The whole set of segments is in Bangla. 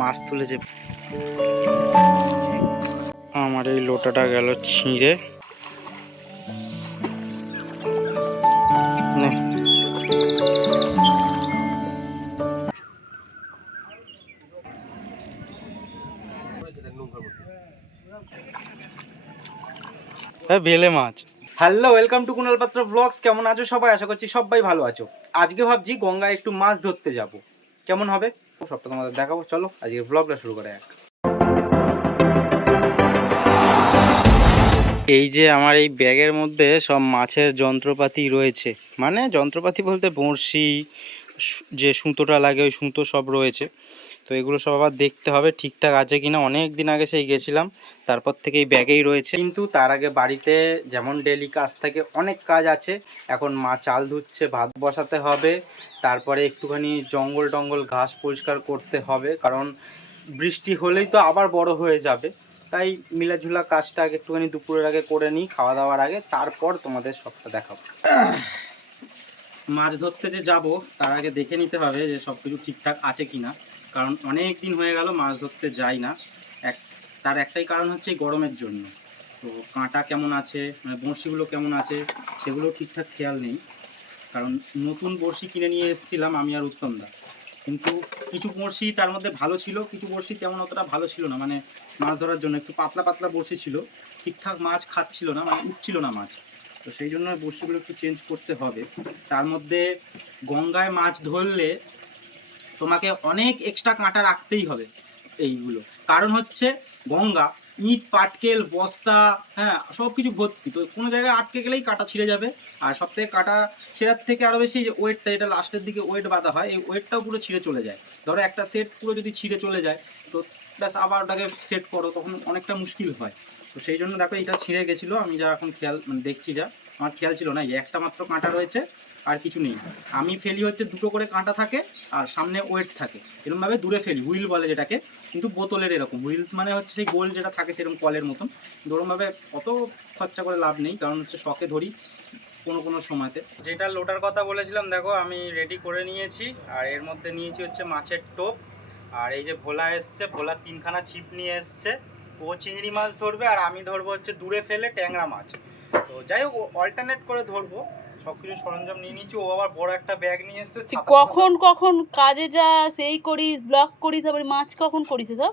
মাছ তুলেছে। আমার এই লোটাটা গেল ছিঁড়ে। বেলে মাছ। হ্যালো, ওয়েলকাম টু কুনাল পাত্র ব্লগস। কেমন আছো সবাই? আশা করছি সবাই ভালো আছো। আজকে ভাবছি গঙ্গায় একটু মাছ ধরতে যাব, কেমন হবে সবটা তোমাদের দেখাবো। চলো আজকে ব্লগটা শুরু করা যাক। এই যে আমার এই ব্যাগের মধ্যে সব মাছের যন্ত্রপাতি রয়েছে, মানে যন্ত্রপাতি বলতে বড়শি, যে সুতোটা লাগে ওই সুতো সব রয়েছে। তো এগুলো সব আবার দেখতে হবে ঠিকঠাক আছে কিনা। অনেক দিন আগে সেই গেছিলাম, তারপর থেকে এই ব্যাগেই রয়েছে। কিন্তু তার আগে বাড়িতে যেমন ডেলি কাজ থাকে, অনেক কাজ আছে। এখন মা চাল ধুচ্ছে, ভাত বসাতে হবে, তারপরে একটুখানি জঙ্গল টঙ্গল ঘাস পরিষ্কার করতে হবে, কারণ বৃষ্টি হলেই তো আবার বড় হয়ে যাবে। তাই মিলাঝুলা কাজটা আগে একটুখানি দুপুরের আগে করে নিই, খাওয়া দাওয়ার আগে, তারপর তোমাদের সবটা দেখাবো। মাছ ধরতে যে যাব তার আগে দেখে নিতে হবে যে সব কিছু ঠিকঠাক আছে কিনা, কারণ অনেক দিন হয়ে গেল মাছ ধরতে যাই না। তার একটাই কারণ হচ্ছে এই গরমের জন্য। তো কাঁটা কেমন আছে, মানে বড়শিগুলো কেমন আছে সেগুলো ঠিকঠাক খেয়াল নেই, কারণ নতুন বড়শি কিনে নিয়ে এসেছিলাম আমি আর উত্তমদা। কিন্তু কিছু বড়শি তার মধ্যে ভালো ছিল, কিছু বড়শি তেমন অতটা ভালো ছিল না, মানে মাছ ধরার জন্য একটু পাতলা পাতলা বড়শি ছিল, ঠিকঠাক মাছ খাচ্ছিল না, মানে উঠছিল না মাছ। তো সেই জন্য বড়শিগুলো একটু চেঞ্জ করতে হবে। তার মধ্যে গঙ্গায় মাছ ধরলে তোমাকে অনেক এক্সট্রা কাঁটা রাখতেই হবে এইগুলো, কারণ হচ্ছে গঙ্গা ইট পাটকেল বস্তা, হ্যাঁ, সব কিছু ভর্তি। তো কোনো জায়গায় আটকে গেলেই কাঁটা ছিঁড়ে যাবে। আর সব থেকে কাঁটা ছেঁড়ার থেকে আরও বেশি যে ওয়েটটা, এটা লাস্টের দিকে ওয়েট বাঁধা হয়, এই ওয়েটটাও পুরো ছিঁড়ে চলে যায়। ধরো একটা সেট পুরো যদি ছিঁড়ে চলে যায়, তো প্লাস আবার ওটাকে সেট করো, তখন অনেকটা মুশকিল হয়। তো সেই জন্য দেখো এটা ছিঁড়ে গেছিলো, আমি যা এখন খেয়াল মানে দেখছি, যা আমার খেয়াল ছিল না, একটা মাত্র কাঁটা রয়েছে, আর কিছু নেই। আমি ফেলি হচ্ছে দুটো করে কাঁটা থাকে আর সামনে ওয়েট থাকে, এরকমভাবে দূরে ফেলি, হুইল বলে যেটাকে, কিন্তু বোতলের এরকম হুইল, মানে হচ্ছে সেই গোল যেটা থাকে সেরকম কলের মতন। ওরকমভাবে অত খরচা করে লাভ নেই, কারণ হচ্ছে শখে ধরি কোনো কোনো সময়তে। যেটা লোটার কথা বলেছিলাম দেখো আমি রেডি করে নিয়েছি, আর এর মধ্যে নিয়েছি হচ্ছে মাছের টোপ। আর এই যে ভোলা এসছে, ভোলা 3খানা ছিপ নিয়ে এসছে, ও চিংড়ি মাছ ধরবে আর আমি ধরবো হচ্ছে দূরে ফেলে ট্যাংরা মাছ। তো যাই হোক অল্টারনেট করে ধরবো, সবকিছু সরঞ্জাম নিয়ে নিচ্ছি। ও আবার বড় একটা ব্যাগ নিয়ে এসেছে। কখন কখন কাজে যাস, এই করিস, ব্লগ করিস, আবার মাছ কখন করিস সব?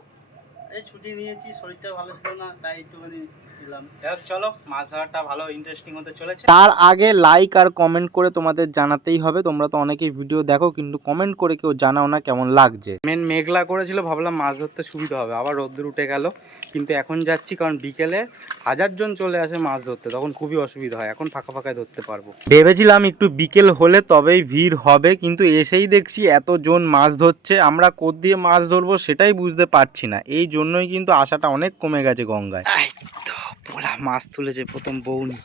এই ছুটি নিয়েছি, শরীরটা ভালো ছিল না, তাই একটুখানি দিলাম। চলো মাছ ধরাটা ভালো ইন্টারেস্টিং হতে চলেছে। তার আগে লাইক আর কমেন্ট করে তোমাদের জানাতেই হবে। তোমরা তো অনেকেই ভিডিও দেখো কিন্তু কমেন্ট করে কেউ জানাও না কেমন লাগছে। মেঘলা করেছিল, ভাবলাম মাছ ধরতে সুবিধা হবে, আবার রোদ্দুর উঠে গেল। কিন্তু এখন যাচ্ছি কারণ বিকেলে 1000 জন চলে আসে মাছ ধরতে, তখন খুবই অসুবিধা হয়। এখন ফাঁকা ফাঁকায় ধরতে পারবো। ভেবেছিলাম একটু বিকেল হলে তবেই ভিড় হবে, কিন্তু এসেই দেখছি এতজন মাছ ধরছে। আমরা কোথ দিয়ে মাছ ধরবো সেটাই বুঝতে পারছি না, এই জন্যই কিন্তু আশাটা অনেক কমে গেছে গঙ্গায়। তো পোলা মাছ তুলেছে প্রথম বউনি,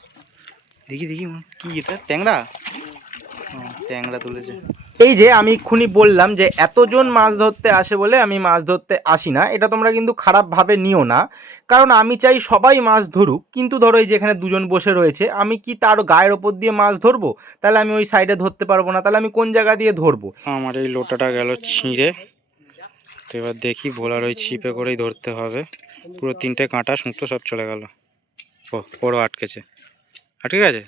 দেখি দেখি কি এটা, ট্যাংরা, ট্যাংরা তুলেছে। এই যে আমি এক্ষুনি বললাম যে এতজন মাছ ধরতে আসে বলে আমি মাছ ধরতে আসি না, এটা তোমরা কিন্তু খারাপভাবে নিও না, কারণ আমি চাই সবাই মাছ ধরুক। কিন্তু ধরো এই যেখানে দুজন বসে রয়েছে, আমি কি তার গায়ের ওপর দিয়ে মাছ ধরবো? তাহলে আমি ওই সাইডে ধরতে পারবো না, তাহলে আমি কোন জায়গা দিয়ে ধরবো? আমার এই লোটাটা গেল ছিঁড়ে। তো এবার দেখি ভোলার ওই ছিপে করেই ধরতে হবে। পুরো 3টে কাঁটা সুতো সব চলে গেল, ও বড় আটকেছে, আটকে গেছে।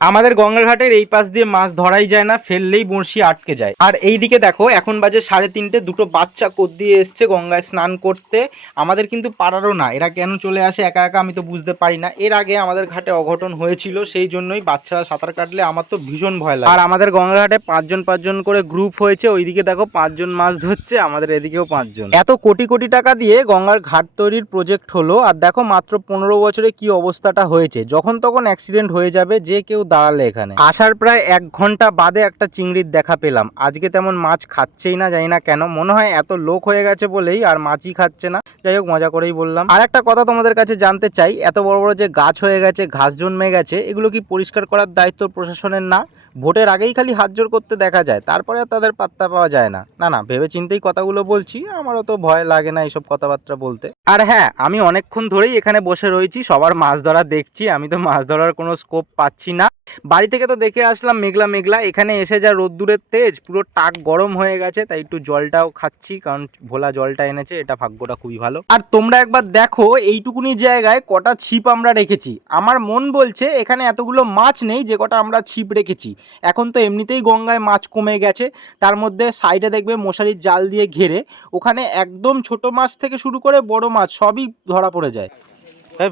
আমাদের গঙ্গার ঘাটের এই পাশ দিয়ে মাছ ধরাই যায় না, ফেললেই বড়শি আটকে যায়। আর এই দিকে দেখো এখন বাজে 3:30, দুটো বাচ্চা কোদ দিয়ে এসছে গঙ্গায় স্নান করতে। আমাদের কিন্তু পাড়ারও না, এরা কেন চলে আসে একা একা আমি তো বুঝতে পারি না। এর আগে আমাদের ঘাটে অঘটন হয়েছিল, সেই জন্যই বাচ্চারা সাঁতার কাটলে আমার তো ভীষণ ভয় লাগে। আর আমাদের গঙ্গার ঘাটে 5জন করে গ্রুপ হয়েছে, ওইদিকে দেখো 5জন মাছ ধরছে, আমাদের এদিকেও 5জন। এত কোটি কোটি টাকা দিয়ে গঙ্গার ঘাট তৈরির প্রজেক্ট হলো, আর দেখো মাত্র 15 বছরে কি অবস্থাটা হয়েছে। যখন তখন অ্যাক্সিডেন্ট হয়ে যাবে যে কেউ দাঁড়ালে। এখানে আসার প্রায় 1 ঘন্টা বাদে একটা চিংড়ির দেখা পেলাম। আজকে তেমন মাছ খাচ্ছেই না, জানি না কেন, মনে হয় এত লোক হয়ে গেছে বলেই আর মাছই খাচ্ছে না। যাই হোক মজা করেই বললাম। আর একটা কথা তোমাদের কাছে জানতে চাই, এত বড় বড় যে গাছ হয়ে গেছে, ঘাস জন্মে গেছে, এগুলো কি পরিষ্কার করার দায়িত্ব প্রশাসনের না? ভোটের আগেই খালি হাত জোর করতে দেখা যায়, তারপরে আর তাদের পাত্তা পাওয়া যায় না। না না, ভেবে চিন্তেই কথাগুলো বলছি, আমারও তো ভয় লাগে না এইসব কথাবার্তা বলতে। আর হ্যাঁ, আমি অনেকক্ষণ ধরেই এখানে বসে রয়েছি, সবার মাছ ধরা দেখছি। আমি তো মাছ ধরার কোনো স্কোপ পাচ্ছি না। বাড়ি থেকে তো দেখে আসলাম মেঘলা মেঘলা, এখানে এসে যা রোদ্দুরের তেজ, পুরো টাক গরম হয়ে গেছে। তাই একটু জলটাও খাচ্ছি, কারণ ভোলা জলটা এনেছে, এটা ভাগ্যটা খুবই ভালো। আর তোমরা একবার দেখো এইটুকুনি জায়গায় কটা ছিপ আমরা রেখেছি। আমার মন বলছে এখানে এতগুলো মাছ নেই যে কটা আমরা ছিপ রেখেছি। এখন তো এমনিতেই গঙ্গায় মাছ কমে গেছে, তার মধ্যে সাইডে দেখবে মশারির জাল দিয়ে ঘিরে, ওখানে একদম ছোট মাছ থেকে শুরু করে বড় মাছ সবই ধরা পড়ে যায়।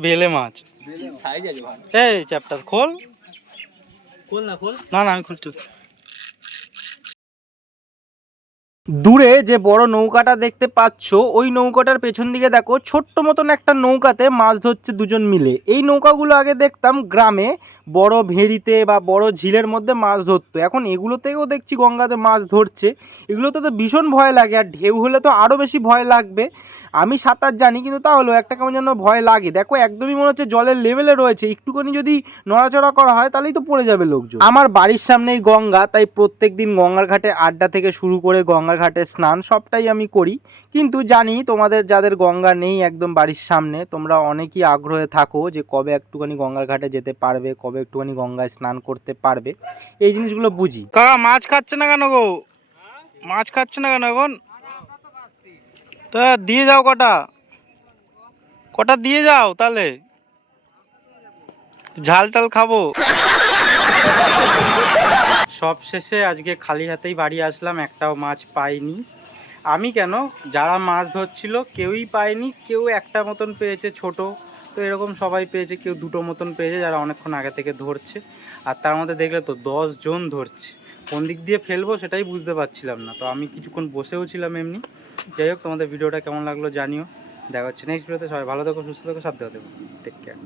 বেলে মাছ এই চ্যাপ্টার খোল না না আমি খুলছি। দূরে যে বড় নৌকাটা দেখতে পাচ্ছ, ওই নৌকাটার পেছন দিকে দেখো ছোট্ট মতন একটা নৌকাতে মাছ ধরছে দুজন মিলে। এই নৌকাগুলো আগে দেখতাম গ্রামে বড় ভেড়িতে বা বড় ঝিলের মধ্যে মাছ ধরতো, এখন এগুলোতেও দেখছি গঙ্গাতে মাছ ধরছে। এগুলোতে তো ভীষণ ভয় লাগে, আর ঢেউ হলে তো আরও বেশি ভয় লাগবে। আমি সাঁতার জানি, কিন্তু তাহলেও একটা কেমন যেন ভয় লাগে। দেখো একদমই মনে হচ্ছে জলের লেভেলে রয়েছে, একটুখানি যদি নড়াচড়া করা হয় তাহলেই তো পড়ে যাবে লোকজন। আমার বাড়ির সামনেই গঙ্গা, তাই প্রত্যেক দিন গঙ্গার ঘাটে আড্ডা থেকে শুরু করে গঙ্গার ঘাটে স্নান সবটাই আমি করি। কিন্তু জানি তোমাদের যাদের গঙ্গা নেই একদম বাড়ির সামনে, তোমরা অনেকেই আগ্রহে থাকো যে কবে একটুখানি গঙ্গার ঘাটে যেতে পারবে, কবে একটুখানি গঙ্গায় স্নান করতে পারবে। এই জিনিসগুলো বুঝি। কাকা মাছ খাচ্ছে না কেন গো? মাছ খাচ্ছে না কেন এখন? তা দিয়ে যাও কটা, কটা দিয়ে যাও তাহলে, ঝাল টাল খাবো। সব শেষে আজকে খালি হাতেই বাড়ি আসলাম, একটাও মাছ পাইনি। আমি কেন, যারা মাছ ধরছিল কেউই পায়নি, কেউ একটা মতন পেয়েছে ছোট, তো এরকম সবাই পেয়েছে, কেউ দুটো মতন পেয়েছে যারা অনেকক্ষণ আগে থেকে ধরছে। আর তার মধ্যে দেখলে তো 10 জন ধরছে, কোন দিক দিয়ে ফেলবো সেটাই বুঝতে পারছিলাম না। তো আমি কিছুক্ষণ বসেও ছিলাম এমনি। যাই হোক, তোমাদের ভিডিওটা কেমন লাগলো জানিও। দেখা হচ্ছে নেক্সট ভিডিওতে। সবাই ভালো থেকো, সুস্থ থেকো, সাবধানে থেকো, টেক কেয়ার।